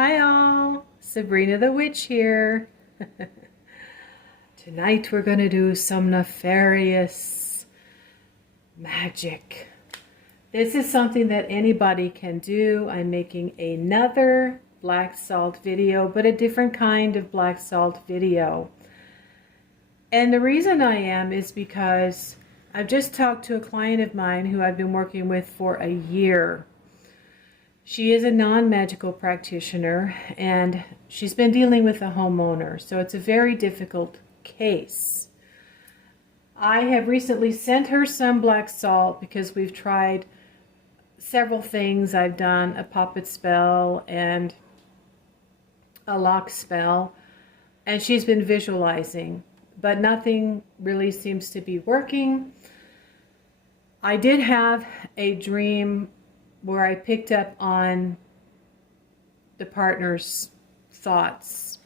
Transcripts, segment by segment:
Hi all, Sabrina the Witch here. Tonight we're going to do some nefarious magic. This is something that anybody can do. I'm making another black salt video, but a different kind of black salt video. And the reason I am is because I've just talked to a client of mine who I've been working with for a year. She is a non-magical practitioner, and she's been dealing with a homeowner, so it's a very difficult case. I have recently sent her some black salt because we've tried several things. I've done a poppet spell and a lock spell, and she's been visualizing, but nothing really seems to be working. I did have a dream where I picked up on the partner's thoughts.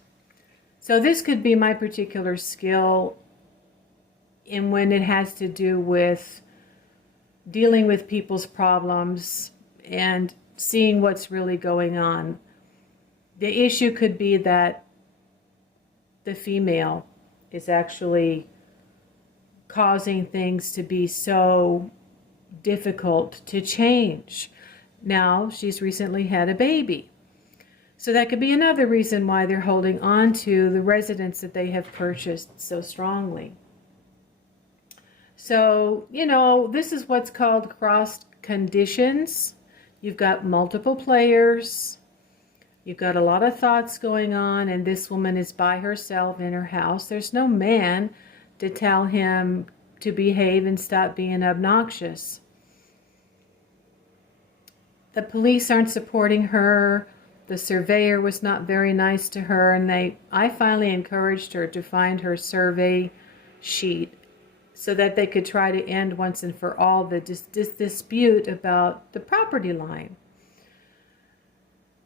So this could be my particular skill in when it has to do with dealing with people's problems and seeing what's really going on. The issue could be that the female is actually causing things to be so difficult to change. Now, she's recently had a baby. So that could be another reason why they're holding on to the residence that they have purchased so strongly. So, this is what's called crossed conditions. You've got multiple players. You've got a lot of thoughts going on, and this woman is by herself in her house. There's no man to tell him to behave and stop being obnoxious. The police aren't supporting her. The surveyor was not very nice to her, and I finally encouraged her to find her survey sheet so that they could try to end once and for all the dispute about the property line.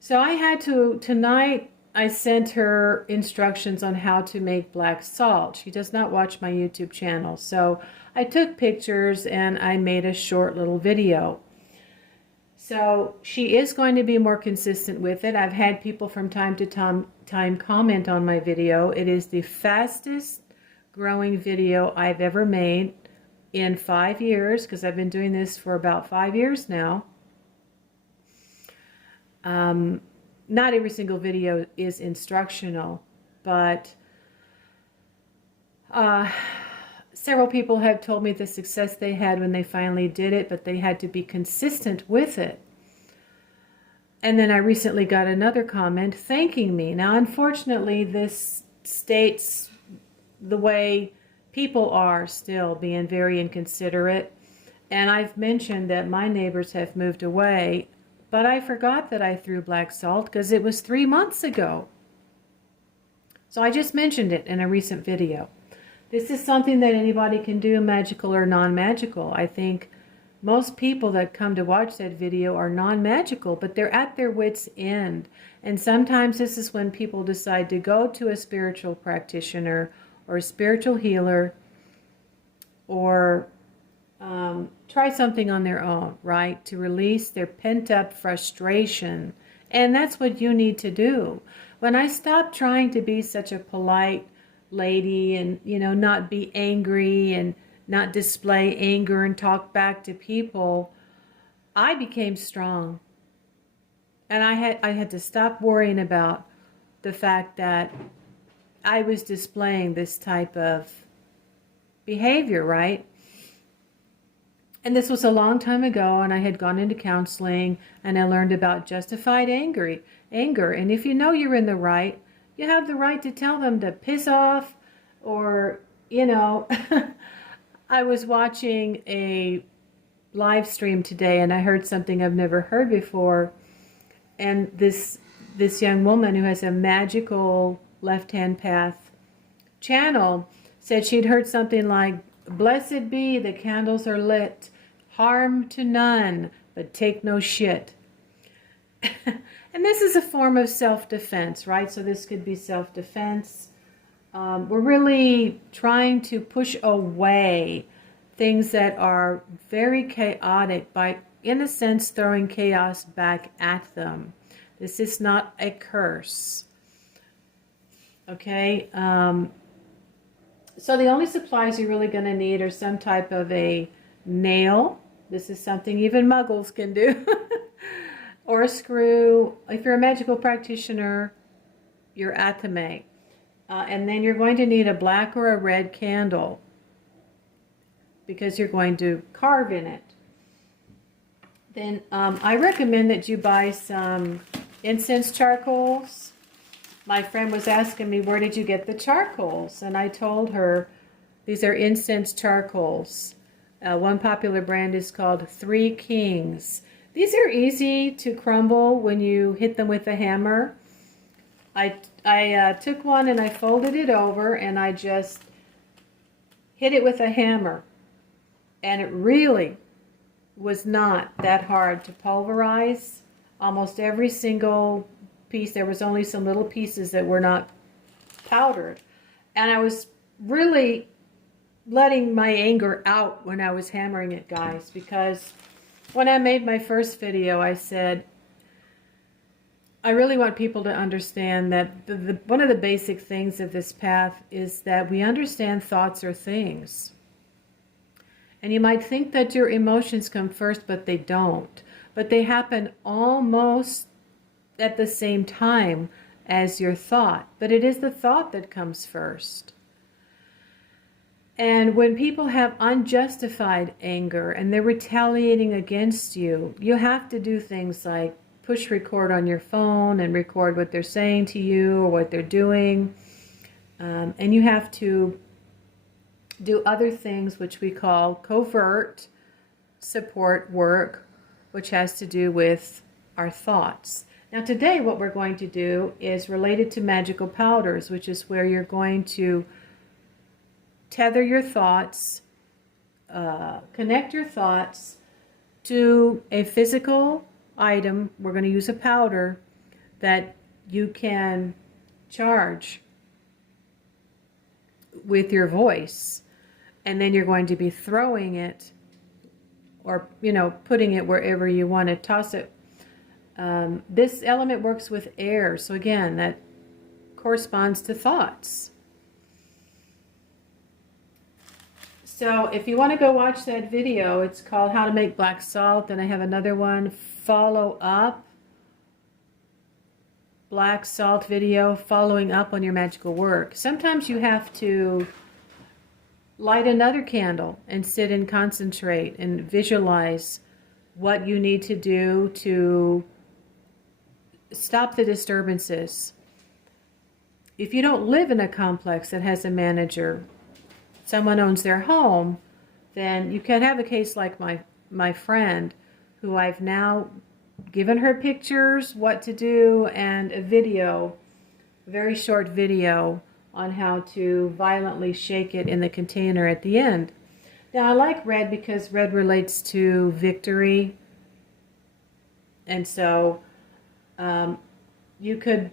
So tonight I sent her instructions on how to make black salt. She does not watch my YouTube channel, so I took pictures and I made a short little video. So she is going to be more consistent with it. I've had people from time to time comment on my video. It is the fastest growing video I've ever made in 5 years, because I've been doing this for about 5 years now. Not every single video is instructional, but several people have told me the success they had when they finally did it, but they had to be consistent with it. And then I recently got another comment thanking me. Now, unfortunately, this states the way people are still being very inconsiderate. And I've mentioned that my neighbors have moved away, but I forgot that I threw black salt because it was 3 months ago. So I just mentioned it in a recent video. This is something that anybody can do, magical or non-magical. I think most people that come to watch that video are non-magical, but they're at their wits' end. And sometimes this is when people decide to go to a spiritual practitioner or a spiritual healer or try something on their own, right? To release their pent-up frustration. And that's what you need to do. When I stopped trying to be such a polite lady and not be angry and not display anger and talk back to people, I became strong. And I had to stop worrying about the fact that I was displaying this type of behavior, right? And this was a long time ago, and I had gone into counseling and I learned about justified anger. And if you know you're in the right, you have the right to tell them to piss off, or, I was watching a live stream today and I heard something I've never heard before. And this young woman who has a magical left-hand path channel said she'd heard something like, "Blessed be, the candles are lit, harm to none, but take no shit." And this is a form of self-defense, right? So this could be self-defense. We're really trying to push away things that are very chaotic by, in a sense, throwing chaos back at them. This is not a curse. Okay? So the only supplies you're really going to need are some type of a nail. This is something even muggles can do. Or a screw. If you're a magical practitioner, your athame. And then you're going to need a black or a red candle because you're going to carve in it. Then I recommend that you buy some incense charcoals. My friend was asking me, where did you get the charcoals? And I told her, these are incense charcoals. One popular brand is called Three Kings. These are easy to crumble when you hit them with a hammer. I took one and I folded it over and I just hit it with a hammer. And it really was not that hard to pulverize. Almost every single piece, there was only some little pieces that were not powdered. And I was really letting my anger out when I was hammering it, guys, because when I made my first video, I said, I really want people to understand that one of the basic things of this path is that we understand thoughts are things. And you might think that your emotions come first, but they don't. But they happen almost at the same time as your thought. But it is the thought that comes first. And when people have unjustified anger and they're retaliating against you, you have to do things like push record on your phone and record what they're saying to you or what they're doing. And you have to do other things which we call covert support work, which has to do with our thoughts. Now today what we're going to do is related to magical powders, which is where you're going to tether your thoughts, connect your thoughts to a physical item. We're going to use a powder that you can charge with your voice, and then you're going to be throwing it or putting it wherever you want to toss it. This element works with air, so again that corresponds to thoughts. So if you want to go watch that video, it's called How to Make Black Salt, and I have another one, Follow Up, Black Salt video, following up on your magical work. Sometimes you have to light another candle and sit and concentrate and visualize what you need to do to stop the disturbances. If you don't live in a complex that has a manager, someone owns their home, then you can have a case like my friend, who I've now given her pictures, what to do, and a video, a very short video on how to violently shake it in the container at the end. Now I like red because red relates to victory, and so you're going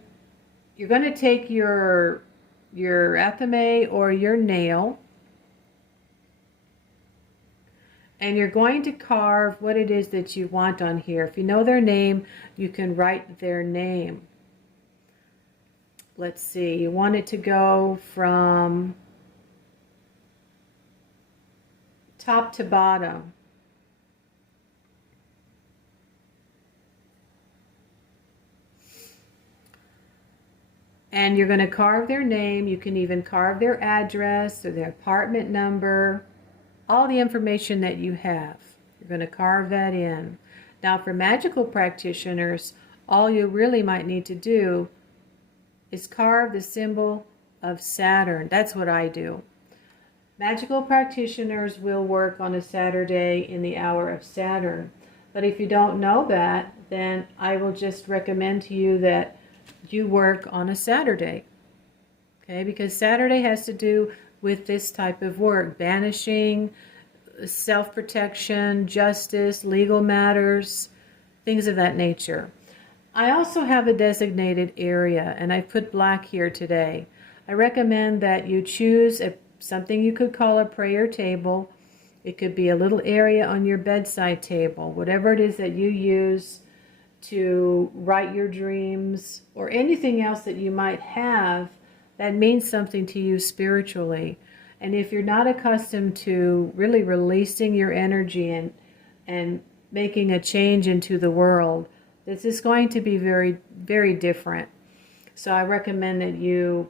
to take your athame or your nail, and you're going to carve what it is that you want on here. If you know their name, you can write their name. Let's see, you want it to go from top to bottom. And you're going to carve their name. You can even carve their address or their apartment number. All the information that you have, you're going to carve that in. Now for magical practitioners, all you really might need to do is carve the symbol of Saturn. That's what I do. Magical practitioners will work on a Saturday in the hour of Saturn. But if you don't know that, then I will just recommend to you that you work on a Saturday. Okay, because Saturday has to do with this type of work: banishing, self-protection, justice, legal matters, things of that nature. I also have a designated area, and I've put black here today. I recommend that you choose something you could call a prayer table. It could be a little area on your bedside table, whatever it is that you use to write your dreams, or anything else that you might have that means something to you spiritually. And if you're not accustomed to really releasing your energy and making a change into the world, this is going to be very, very different. So I recommend that you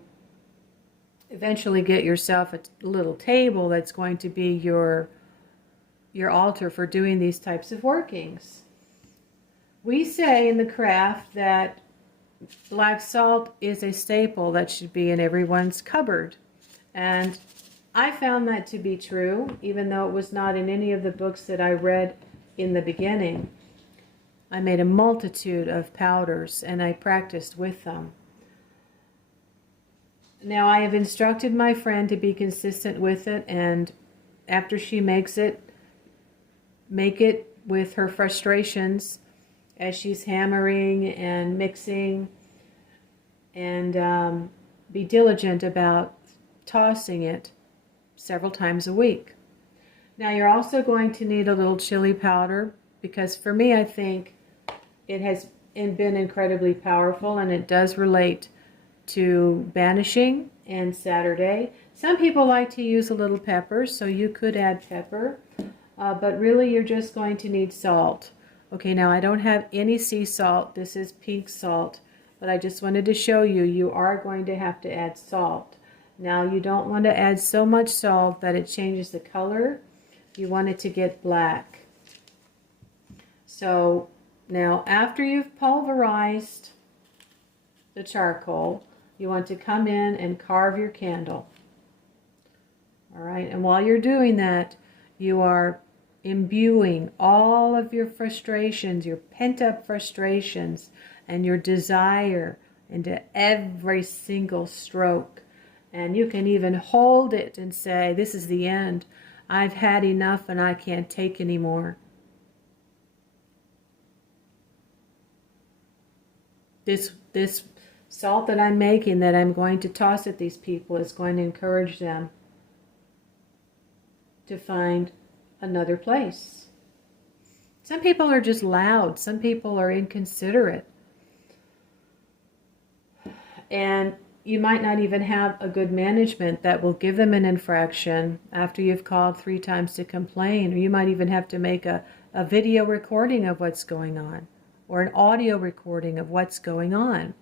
eventually get yourself a little table that's going to be your altar for doing these types of workings. We say in the craft that black salt is a staple that should be in everyone's cupboard. And I found that to be true, even though it was not in any of the books that I read in the beginning. I made a multitude of powders and I practiced with them. Now I have instructed my friend to be consistent with it, and after she makes it, make it with her frustrations as she's hammering and mixing, and be diligent about tossing it several times a week. Now you're also going to need a little chili powder, because for me I think it has been incredibly powerful, and it does relate to banishing and Saturday. Some people like to use a little pepper, so you could add pepper, but really you're just going to need salt. Okay, now I don't have any sea salt. This is pink salt, but I just wanted to show you, you are going to have to add salt. Now you don't want to add so much salt that it changes the color. You want it to get black. So now after you've pulverized the charcoal, you want to come in and carve your candle. All right, and while you're doing that, you are imbuing all of your frustrations, your pent-up frustrations, and your desire into every single stroke. And you can even hold it and say, this is the end. I've had enough and I can't take anymore. This salt that I'm making, that I'm going to toss at these people, is going to encourage them to find another place. Some people are just loud. Some people are inconsiderate. And you might not even have a good management that will give them an infraction after you've called 3 times to complain. Or you might even have to make a video recording of what's going on, or an audio recording of what's going on.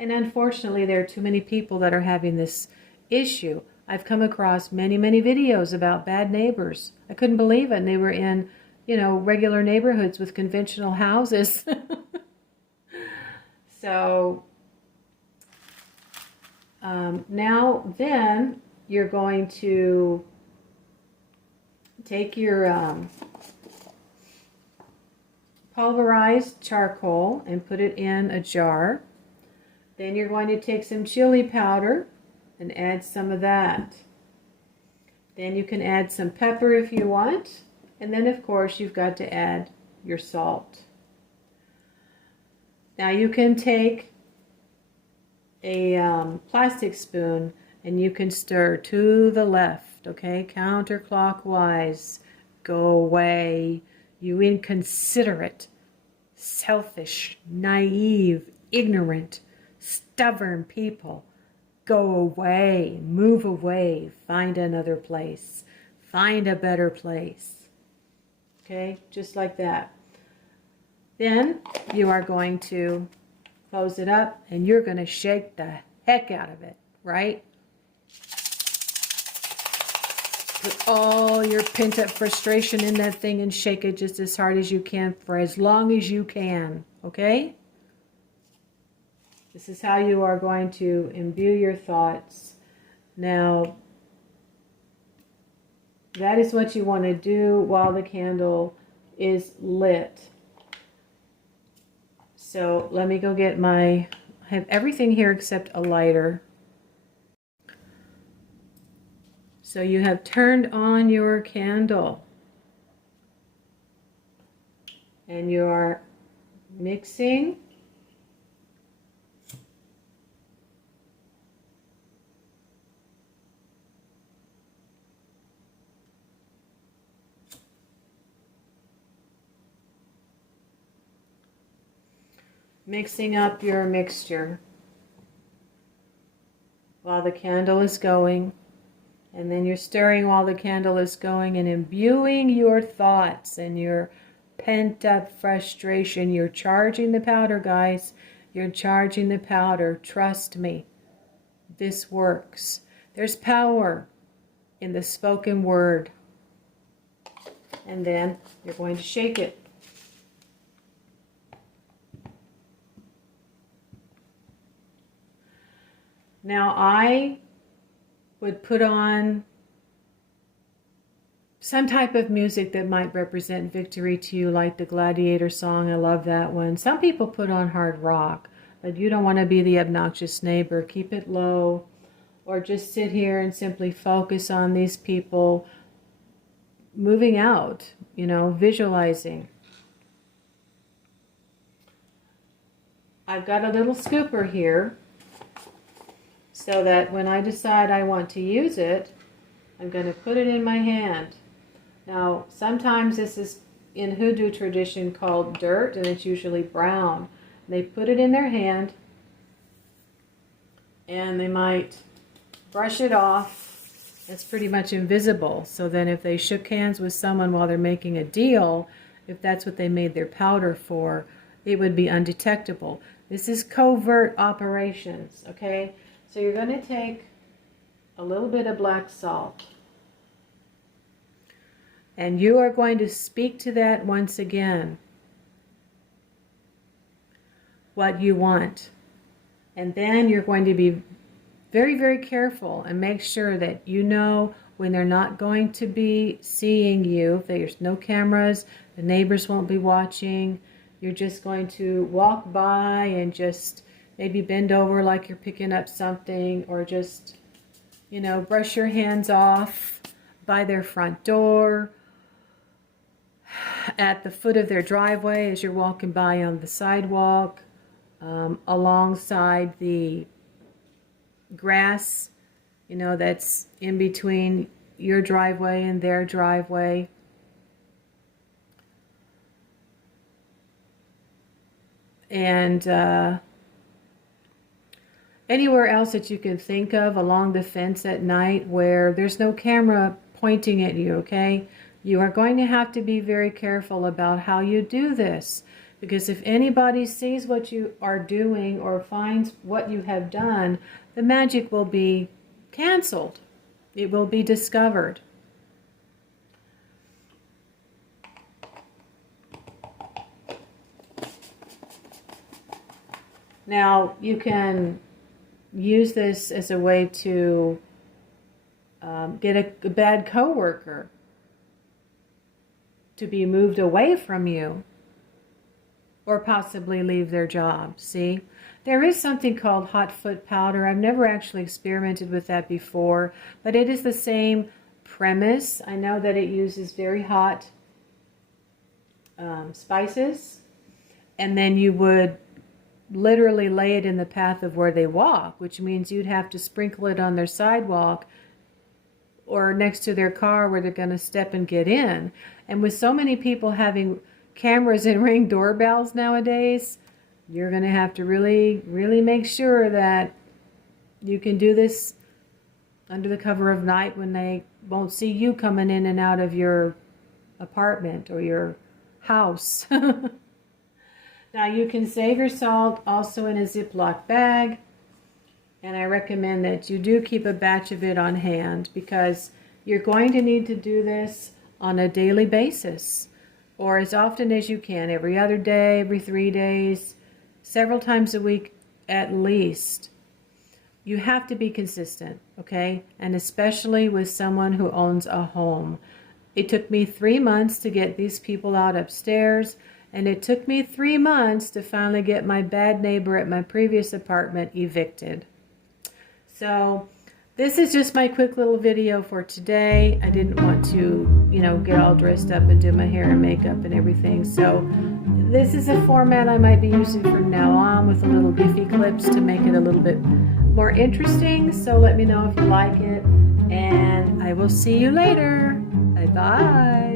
And unfortunately, there are too many people that are having this issue. I've come across many, many videos about bad neighbors. I couldn't believe it. And they were in, regular neighborhoods with conventional houses. So now then you're going to take your pulverized charcoal and put it in a jar. Then you're going to take some chili powder and add some of that. Then you can add some pepper if you want. And then of course you've got to add your salt. Now you can take a plastic spoon and you can stir to the left, okay? Counterclockwise. Go away, you inconsiderate, selfish, naive, ignorant, stubborn people. Go away, move away, find another place, find a better place. Okay, just like that. Then you are going to close it up and you're going to shake the heck out of it, right? Put all your pent-up frustration in that thing and shake it just as hard as you can for as long as you can, okay? This is how you are going to imbue your thoughts. Now, that is what you want to do while the candle is lit. So let me go get I have everything here except a lighter. So you have turned on your candle and you are mixing mixing up your mixture while the candle is going. And then you're stirring while the candle is going and imbuing your thoughts and your pent-up frustration. You're charging the powder, guys. You're charging the powder. Trust me. This works. There's power in the spoken word. And then you're going to shake it. Now I would put on some type of music that might represent victory to you, like the Gladiator song. I love that one. Some people put on hard rock, but you don't want to be the obnoxious neighbor. Keep it low, or just sit here and simply focus on these people moving out, you know, visualizing. I've got a little scooper here, so that when I decide I want to use it, I'm going to put it in my hand. Now, sometimes this is in Hoodoo tradition called dirt, and it's usually brown. They put it in their hand, and they might brush it off. It's pretty much invisible. So then if they shook hands with someone while they're making a deal, if that's what they made their powder for, it would be undetectable. This is covert operations, okay? So you're going to take a little bit of black salt, and you are going to speak to that once again, what you want. And then you're going to be very, very careful and make sure that you know when they're not going to be seeing you. If there's no cameras, the neighbors won't be watching. You're just going to walk by and just maybe bend over like you're picking up something, or just, you know, brush your hands off by their front door, at the foot of their driveway as you're walking by on the sidewalk, alongside the grass, you know, that's in between your driveway and their driveway. And anywhere else that you can think of along the fence at night where there's no camera pointing at you, okay? You are going to have to be very careful about how you do this, because if anybody sees what you are doing or finds what you have done, the magic will be canceled. It will be discovered. Now, you can use this as a way to get a bad coworker to be moved away from you, or possibly leave their job. See, there is something called hot foot powder. I've never actually experimented with that before, but it is the same premise. I know that it uses very hot spices, and then you would literally lay it in the path of where they walk, which means you'd have to sprinkle it on their sidewalk or next to their car where they're going to step and get in. And with so many people having cameras and Ring doorbells nowadays, you're going to have to really, really make sure that you can do this under the cover of night when they won't see you coming in and out of your apartment or your house. Now, you can save your salt also in a Ziploc bag, and I recommend that you do keep a batch of it on hand, because you're going to need to do this on a daily basis, or as often as you can, every other day, every 3 days, several times a week at least. You have to be consistent, okay? And especially with someone who owns a home. It took me 3 months to get these people out upstairs, and it took me 3 months to finally get my bad neighbor at my previous apartment evicted. So this is just my quick little video for today. I didn't want to, you know, get all dressed up and do my hair and makeup and everything. So this is a format I might be using from now on, with a little Giphy clips to make it a little bit more interesting. So let me know if you like it, and I will see you later. Bye-bye.